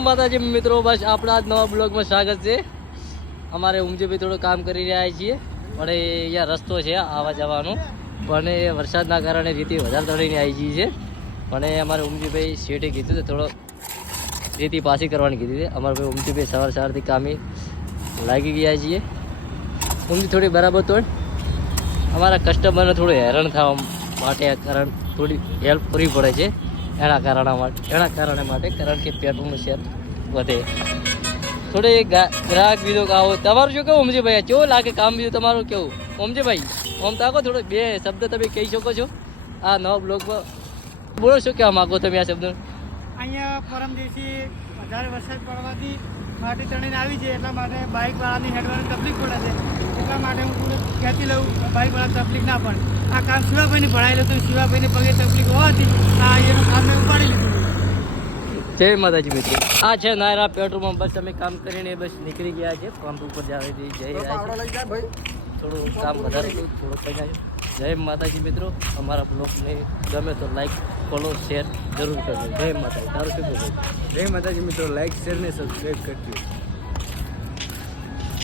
માતાજી મિત્રો, બસ આપણા જ નવા બ્લોગમાં સ્વાગત છે. અમારે ઉમજીભાઈ થોડું કામ કરી રહ્યા છીએ. પણ અહીંયા રસ્તો છે આવવા જવાનો. પણ એ વરસાદના કારણે રીતિ વધારે તળીને આવી ગઈ છે. પણ એ અમારે ઉમજીભાઈ શેઠે કીધું તો થોડો રીતિ પાછી કરવાની કીધી છે અમારે ભાઈ ઉમજીભાઈ સવાર સવારથી કામે લાગી ગયા છીએ. ઉમજી થોડી બરાબર તોડ. અમારા કસ્ટમરને થોડું હેરાન થવા માટે કારણ થોડી હેલ્પ કરવી પડે છે. એના કારણે માટે એના કારણે માટે કારણ કે પેટ્રોલનું શેર વધે. થોડી ગ્રાહક બીજો આવો. તમારું શું કેવું ઓમજીભાઈ કેવું લાગે? કામ બીજું તમારું કેવું? ઓમજીભાઈ ઓમ તાકો થોડો બે શબ્દ તમે કહી શકો છો. આ નવા બ્લોગમાં બોલો, શું કહેવા માગો તમે આ શબ્દ અહીંયા પરમ દિવસે વધારે વરસાદ પડવાથી માટી ચણીને આવી છે, એટલા માટે બાઇક વાળાની હેડવાની તકલીફ પડે છે. એટલા માટે હું થોડું કહેતી લઉં બાઇક વાળા તકલીફ ના પડે. આ કામ શિવાભાઈને ભણાયેલું હતું, શિવાભાઈને પગે તકલીફ હોવાથી આ એનું કામ મેં ઉપાડી લીધું જય માતાજી મિત્રો. આ છે નાયરા પેટ્રોલમાં. બસ અમે કામ કરીને બસ નીકળી ગયા છે. પંપ ઉપર જાવે જઈ રહ્યા છે થોડું કામ વધારે થોડું કહી જાય. જય માતાજી મિત્રો. અમારા બ્લોગને ગમે તો લાઈક ફોલો શેર જરૂર કરજો. જય માતાજી. તારું શું જય માતાજી મિત્રો. લાઈક શેર ને સબસ્ક્રાઈબ કરજો.